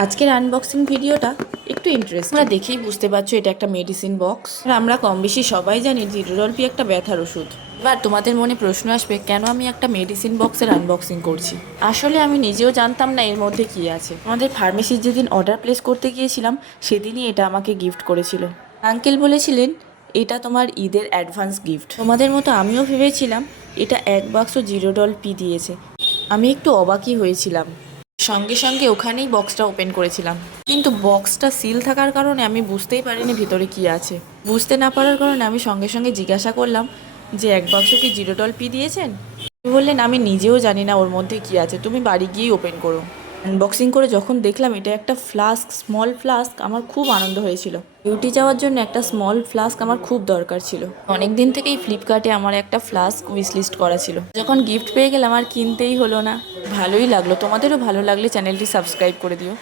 আজকের আনবক্সিং ভিডিওটা একটু ইন্টারেস্টিং। তোমরা দেখেই বুঝতে পারছো এটা একটা মেডিসিন বক্স। আর আমরা কম বেশি সবাই জানি জিরোডলপি একটা ব্যথার ওষুধ। এবার তোমাদের মনে প্রশ্ন আসবে, কেন আমি একটা মেডিসিন বক্সের আনবক্সিং করছি। আসলে আমি নিজেও জানতাম না এর মধ্যে কি আছে। আমাদের ফার্মেসির যেদিন অর্ডার প্লেস করতে গিয়েছিলাম সেদিনই এটা আমাকে গিফট করেছিল। আঙ্কেল বলেছিলেন এটা তোমার ঈদের অ্যাডভান্স গিফট। তোমাদের মতো আমিও ভেবেছিলাম এটা এক বাক্স জিরোডলপি দিয়েছে। আমি একটু অবাকই হয়েছিলাম। সঙ্গে সঙ্গে ওখানেই বক্সটা ওপেন করেছিলাম, কিন্তু বক্সটা সিল থাকার কারণে আমি বুঝতেই পারিনি ভিতরে কি আছে। বুঝতে না পারার কারণে আমি সঙ্গে সঙ্গে জিজ্ঞাসা করলাম যে এক বাক্স কি জিরোডলপি দিয়েছেন। উনি বললেন আমি নিজেও জানি না ওর মধ্যে কি আছে, তুমি বাড়ি গিয়েই ওপেন করো। আনবক্সিং করে যখন দেখলাম এটা একটা ফ্লাস্ক, স্মল ফ্লাস্ক, আমার খুব আনন্দ হয়েছিল। ডিউটি যাওয়ার জন্য একটা স্মল ফ্লাস্ক আমার খুব দরকার ছিল। অনেক দিন থেকেই ফ্লিপকার্টে আমার একটা ফ্লাস্ক উইশ লিস্ট করা ছিল, যখন গিফট পেয়ে গেলাম আর কিনতেই হলো না। ভালোই লাগলো। তোমাদেরও ভালো লাগলে চ্যানেলটি সাবস্ক্রাইব করে দিও।